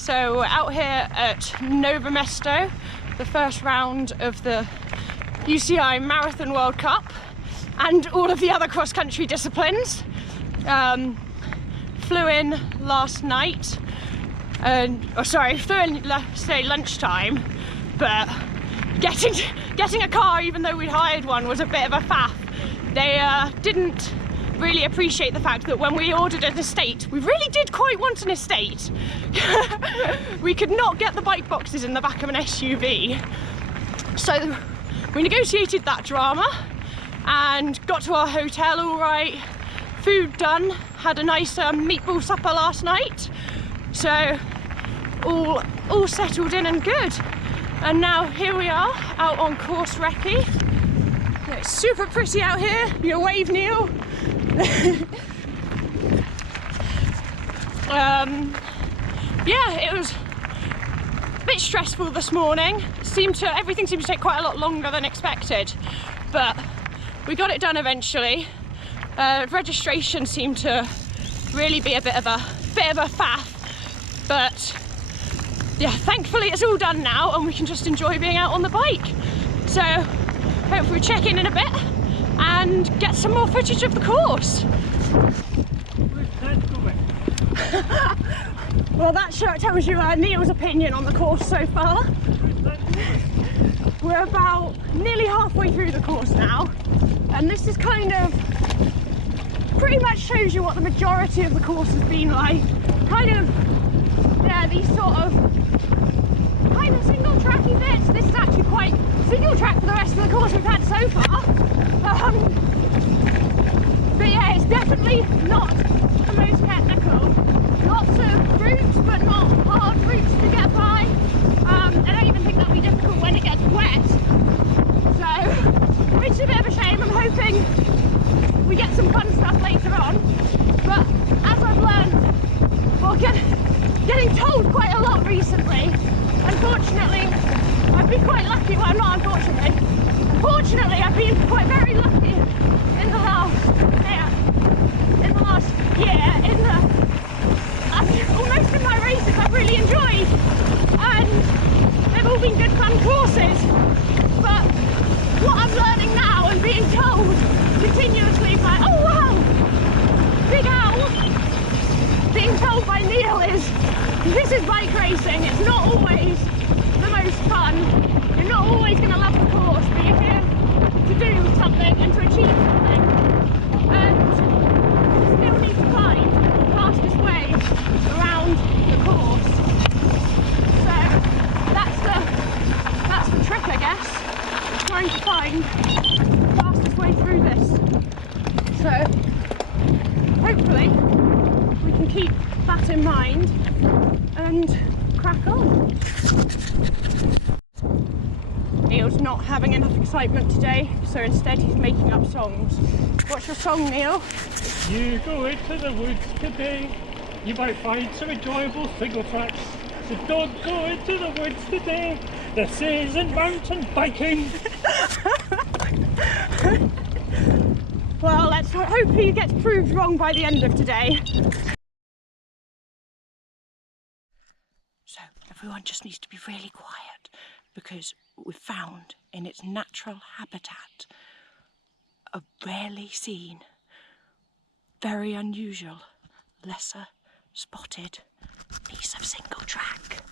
So we're out here at Nove Mesto, the first round of the UCI Marathon World Cup and all of the other cross-country disciplines. Flew in last night, flew in say lunchtime, but getting a car, even though we'd hired one, was a bit of a faff. They didn't really appreciate the fact that when we ordered an estate, we really did quite want an estate. We could not get the bike boxes in the back of an SUV. So we negotiated that drama and got to our hotel all right, food done, had a nice meatball supper last night. So all settled in and good. And now here we are out on course recce. It's super pretty out here. You wave, Neil. Yeah, it was a bit stressful this morning. Everything seemed to take quite a lot longer than expected, but we got it done eventually. Registration seemed to really be a bit of a faff, but yeah, thankfully it's all done now and we can just enjoy being out on the bike. So hopefully we check in a bit and get some more footage of the course. Well, that tells you Neil's opinion on the course so far. We're about nearly halfway through the course now, and this is kind of pretty much shows you what the majority of the course has been like. Kind of, yeah, these sort of kind of single tracky bits. This is actually quite single track for the rest of the course we've had so far. But yeah, it's definitely not the most technical. Lots of routes, but not hard routes to get by. I don't even think that'll be difficult when it gets wet. So, which is a bit of a shame. I'm hoping we get some fun stuff later on. But as I've learned, well, getting told quite a lot recently, unfortunately, I've been quite lucky. Well, not unfortunately. Fortunately, I've been quite very lucky in the last year. Almost in my races I've really enjoyed, and they've all been good fun courses. But what I'm learning now and being told continuously by, oh wow, big owl, being told by Neil is, this is bike racing, it's not always the most fun. You're not always going to love the course, but you're here to do something and to achieve something. And still need to find the fastest way around the course. So that's the trick, I guess. Trying to find the fastest way through this. So hopefully we can keep that in mind and crack on. Neil's not having enough excitement today, so instead he's making up songs. What's your song, Neil? You go into the woods today, you might find some enjoyable single tracks. So don't go into the woods today, this isn't mountain biking. Well, let's hope he gets proved wrong by the end of today. So everyone just needs to be really quiet, because we've found in its natural habitat a rarely seen, very unusual, lesser spotted piece of single track.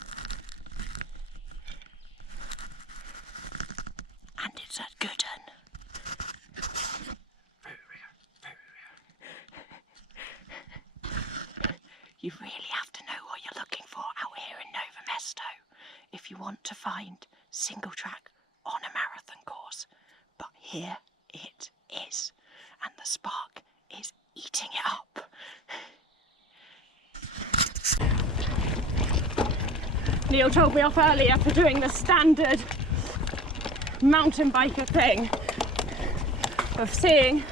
And it's a good one. You really have to know what you're looking for out here in Nove Mesto if you want to find single track on a marathon course. But here it is, and the spark is eating it up. Neil told me off earlier for doing the standard mountain biker thing of seeing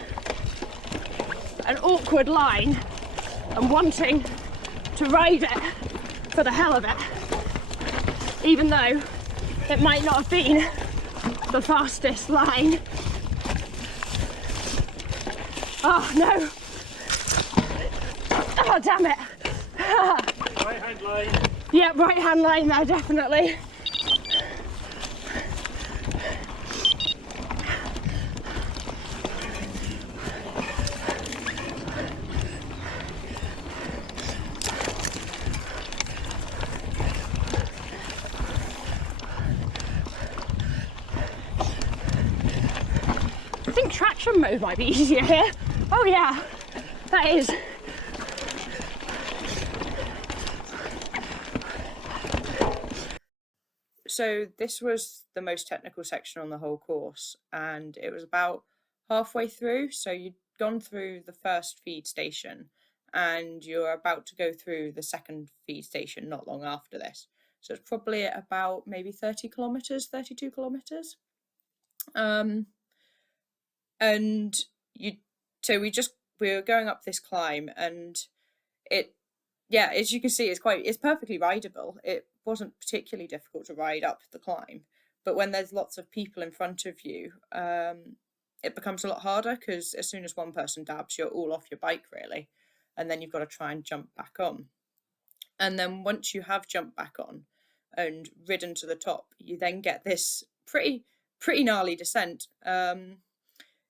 an awkward line and wanting to ride it for the hell of it, even though it might not have been the fastest line. Oh no! Oh damn it! Right hand line. Yeah, Yeah, right hand line there, definitely. I think traction mode might be easier here. Oh yeah, that is. So this was the most technical section on the whole course, and it was about halfway through. So you'd gone through the first feed station and you're about to go through the second feed station not long after this. So it's probably at about maybe 30 kilometers, 32 kilometers. And so we were going up this climb, and yeah, as you can see, it's perfectly rideable. It wasn't particularly difficult to ride up the climb, but when there's lots of people in front of you, it becomes a lot harder, because as soon as one person dabs, you're all off your bike really, and then you've got to try and jump back on. And then once you have jumped back on and ridden to the top, you then get this pretty gnarly descent.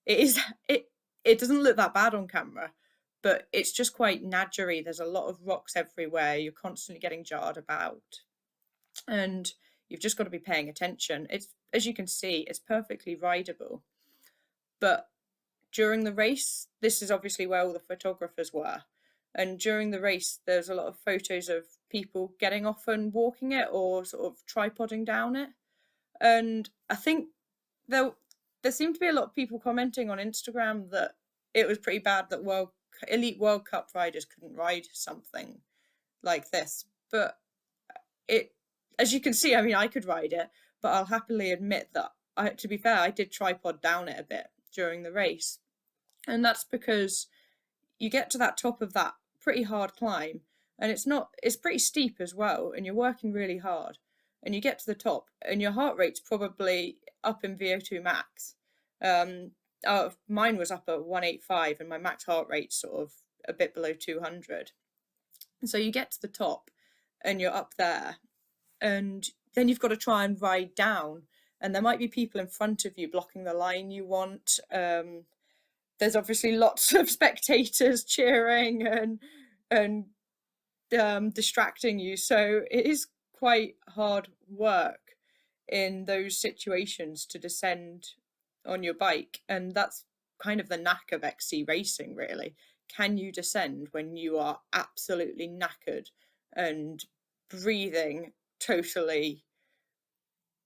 It doesn't look that bad on camera, but it's just quite nadgery. There's a lot of rocks everywhere. You're constantly getting jarred about, and you've just got to be paying attention. It's, as you can see, it's perfectly rideable. But during the race, this is obviously where all the photographers were. And during the race, there's a lot of photos of people getting off and walking it, or sort of tripoding down it. And I think there seemed to be a lot of people commenting on Instagram that it was pretty bad that elite World Cup riders couldn't ride something like this. But as you can see, I mean, I could ride it, but I'll happily admit that, to be fair, I did tripod down it a bit during the race. And that's because you get to that top of that pretty hard climb, and it's pretty steep as well, and you're working really hard, and you get to the top and your heart rate's probably up in VO2 max. Mine was up at 185 and my max heart rate's sort of a bit below 200. And so you get to the top and you're up there, and then you've got to try and ride down, and there might be people in front of you blocking the line you want. There's obviously lots of spectators cheering and distracting you, so it is quite hard work in those situations to descend on your bike. And that's kind of the knack of XC racing, really. Can you descend when you are absolutely knackered and breathing totally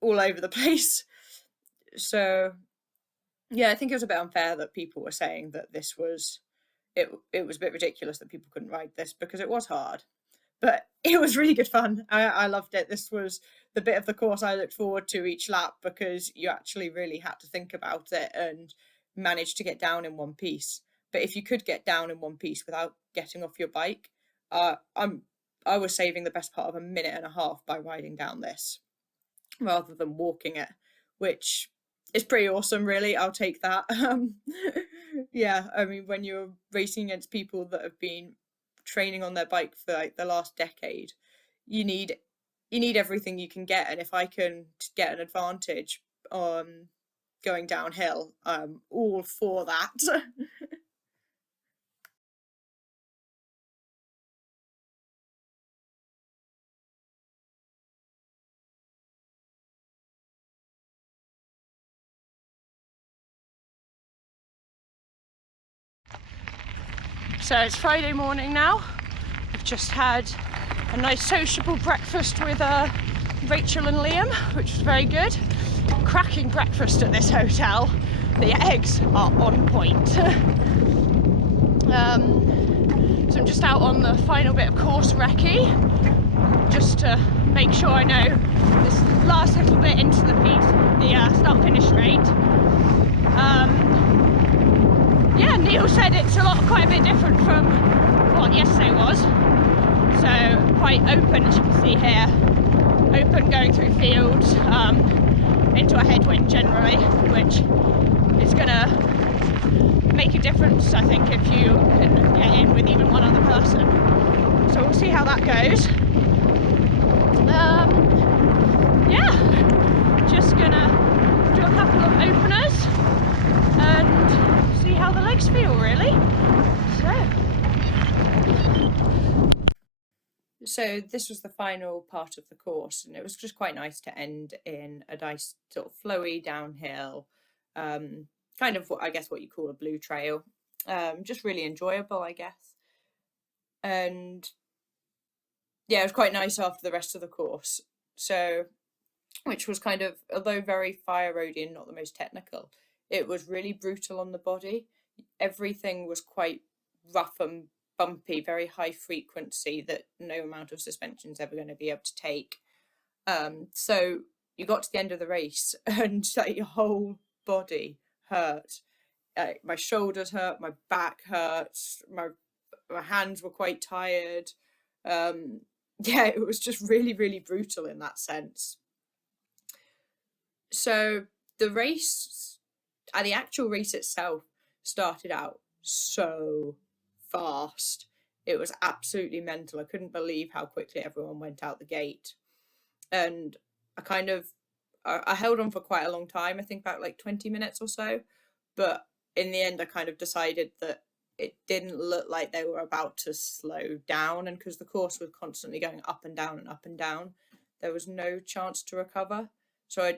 all over the place? So yeah, I think it was a bit unfair that people were saying that this was it was a bit ridiculous that people couldn't ride this, because it was hard, but it was really good fun. I loved it. This was the bit of the course I looked forward to each lap, because you actually really had to think about it and manage to get down in one piece. But if you could get down in one piece without getting off your bike, I was saving the best part of a minute and a half by riding down this rather than walking it, which is pretty awesome, really. I'll take that. Yeah, I mean, when you're racing against people that have been training on their bike for like the last decade, you need everything you can get, and if I can get an advantage on going downhill, I'm all for that. So it's Friday morning now. We've just had a nice sociable breakfast with Rachel and Liam, which was very good. Cracking breakfast at this hotel. The eggs are on point. So I'm just out on the final bit of course recce, just to make sure I know this last little bit into the start-finish straight. Yeah, Neil said it's quite a bit different from what yesterday was. So quite open, as you can see here. Open going through fields, into a headwind generally, which is gonna make a difference, I think, if you can get in with even one other person. So we'll see how that goes. So this was the final part of the course, and it was just quite nice to end in a nice sort of flowy downhill, kind of what I guess what you call a blue trail. Just really enjoyable, I guess. And yeah, it was quite nice after the rest of the course. So, which was kind of, although very fire roady and not the most technical, it was really brutal on the body. Everything was quite rough and bumpy, very high frequency that no amount of suspension is ever going to be able to take. So you got to the end of the race and like your whole body hurt. My shoulders hurt, my back hurt, my hands were quite tired. Yeah, it was just really, really brutal in that sense. So the race, the actual race itself started out so fast. It was absolutely mental. I couldn't believe how quickly everyone went out the gate. And I held on for quite a long time, I think about like 20 minutes or so. But in the end, I kind of decided that it didn't look like they were about to slow down. And because the course was constantly going up and down and up and down, there was no chance to recover. So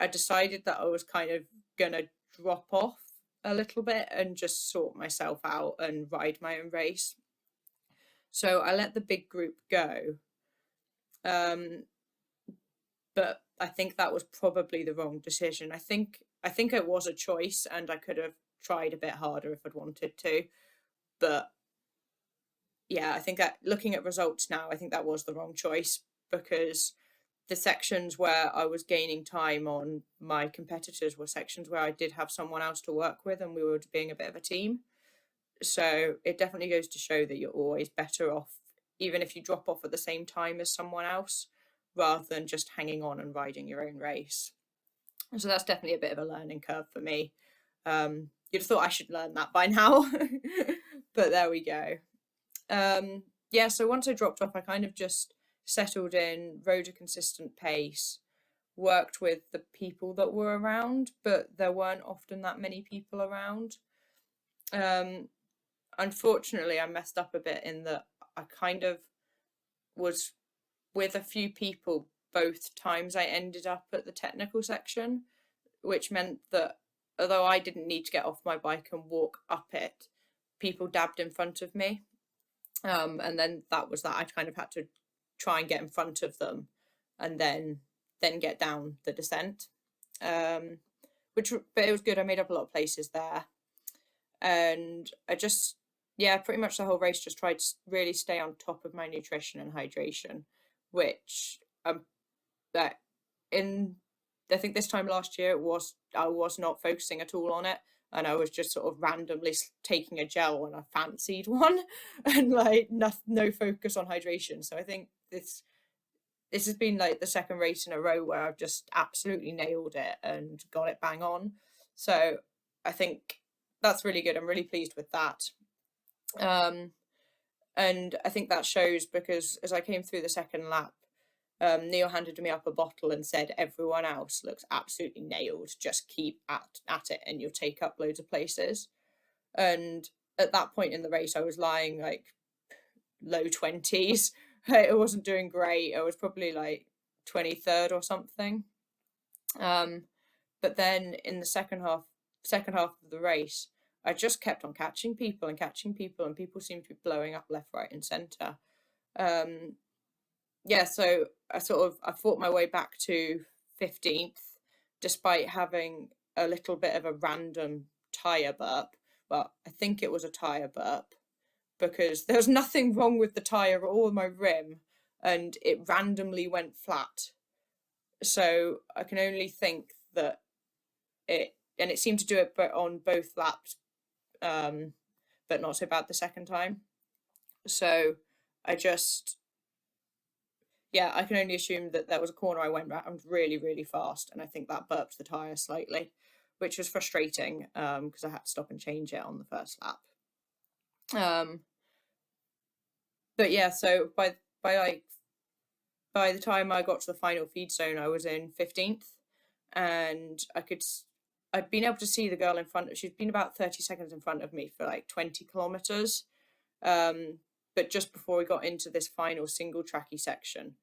I decided that I was kind of going to drop off a little bit and just sort myself out and ride my own race. So I let the big group go. But I think that was probably the wrong decision. I think it was a choice, and I could have tried a bit harder if I'd wanted to. But yeah, I think that looking at results now, I think that was the wrong choice, because the sections where I was gaining time on my competitors were sections where I did have someone else to work with, and we were being a bit of a team. So it definitely goes to show that you're always better off, even if you drop off at the same time as someone else, rather than just hanging on and riding your own race. So that's definitely a bit of a learning curve for me. You'd have thought I should learn that by now, but there we go. Yeah, so once I dropped off, I kind of just settled in, rode a consistent pace, worked with the people that were around, but there weren't often that many people around. Unfortunately, I messed up a bit in that I kind of was with a few people both times I ended up at the technical section, which meant that although I didn't need to get off my bike and walk up it, people dabbed in front of me. And then that was that. I kind of had to try and get in front of them and then get down the descent. But it was good. I made up a lot of places there. And I just, yeah, pretty much the whole race just tried to really stay on top of my nutrition and hydration, which that in I think this time last year I was not focusing at all on it, and I was just sort of randomly taking a gel when I fancied one, and like no focus on hydration. So I think this has been like the second race in a row where I've just absolutely nailed it and got it bang on. So I think that's really good. I'm really pleased with that. And I think that shows because as I came through the second lap, Neil handed me up a bottle and said, everyone else looks absolutely nailed. Just keep at it and you'll take up loads of places. And at that point in the race, I was lying like low 20s. I wasn't doing great. I was probably like 23rd or something. But then in the second half of the race, I just kept on catching people, and people seemed to be blowing up left, right, and centre. Yeah, so I fought my way back to 15th, despite having a little bit of a random tyre burp. Well, I think it was a tyre burp, because there was nothing wrong with the tyre or my rim, and it randomly went flat. So I can only think that it seemed to do it on both laps, but not so bad the second time. So I can only assume that there was a corner I went around really, really fast, and I think that burped the tyre slightly, which was frustrating because I had to stop and change it on the first lap. But yeah, so by the time I got to the final feed zone, I was in 15th, and I'd been able to see the girl in front. She'd been about 30 seconds in front of me for like 20 kilometers. But but just before we got into this final single tracky section,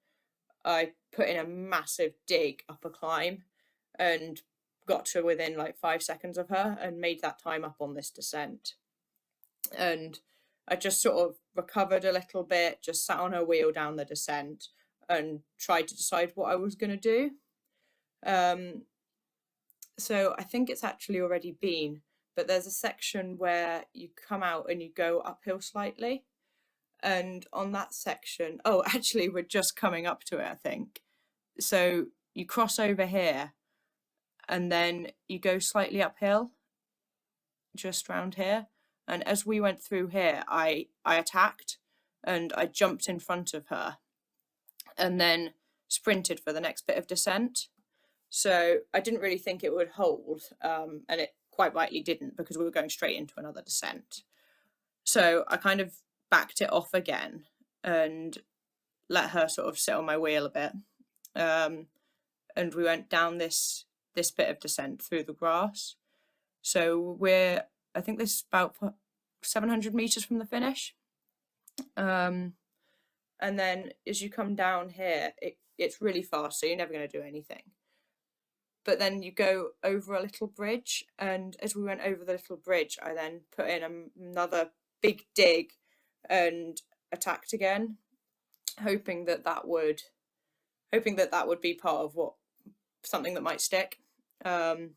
I put in a massive dig up a climb and got to within like 5 seconds of her and made that time up on this descent. And I just sort of recovered a little bit, just sat on her wheel down the descent and tried to decide what I was going to do. So I think it's actually already been, but there's a section where you come out and you go uphill slightly. And on that section, oh, actually, we're just coming up to it, I think. So you cross over here and then you go slightly uphill, just round here. And as we went through here, I attacked and I jumped in front of her and then sprinted for the next bit of descent. So I didn't really think it would hold, and it quite rightly didn't, because we were going straight into another descent. So I kind of backed it off again and let her sort of sit on my wheel a bit. And we went down this bit of descent through the grass. So I think this is about 700 meters from the finish. And then as you come down here, it's really fast, so you're never going to do anything. But then you go over a little bridge, and as we went over the little bridge, I then put in another big dig and attacked again, hoping that that would be part of something that might stick. So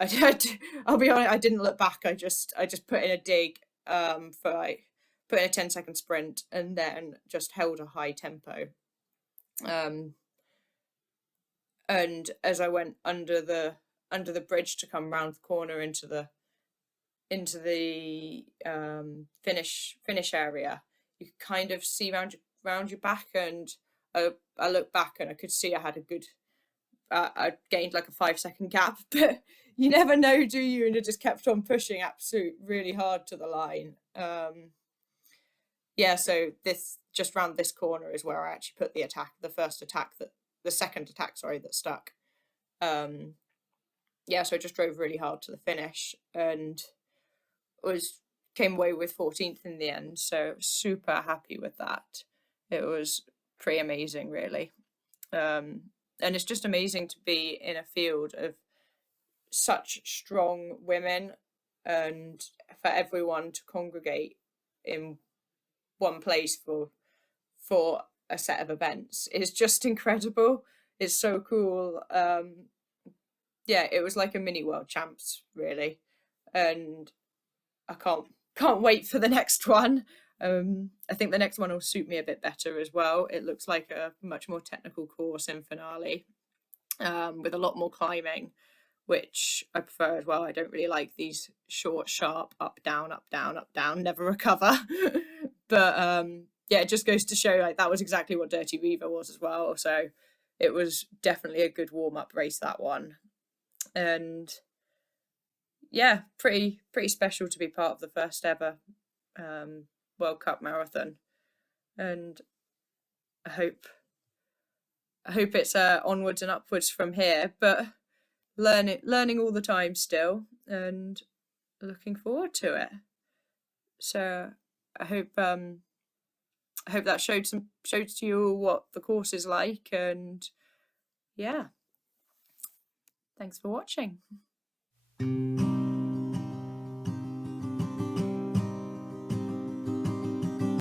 I'll be honest, I didn't look back. I just put in a dig put in a 10-second sprint and then just held a high tempo. And as I went under the bridge to come round the corner into the finish area, you could kind of see round your back, and I looked back and I could see I had a good I gained like a 5-second gap, but you never know, do you? And it just kept on pushing really hard to the line. So this just round this corner is where I actually put the second attack that stuck. So I just drove really hard to the finish and came away with 14th in the end. So super happy with that. It was pretty amazing, really. And it's just amazing to be in a field of such strong women and for everyone to congregate in one place for a set of events is just incredible. It's so cool. It was like a mini world champs, really, and I can't wait for the next one. I think the next one will suit me a bit better as well. It looks like a much more technical course in Finale, with a lot more climbing, which I prefer as well. I don't really like these short, sharp, up, down, never recover. But it just goes to show like that was exactly what Dirty Reaver was as well. So it was definitely a good warm-up race, that one. And yeah, pretty special to be part of the first ever World Cup marathon, and I hope it's onwards and upwards from here, but learning all the time still, and looking forward to it. So I hope that showed to you all what the course is like, and yeah, thanks for watching.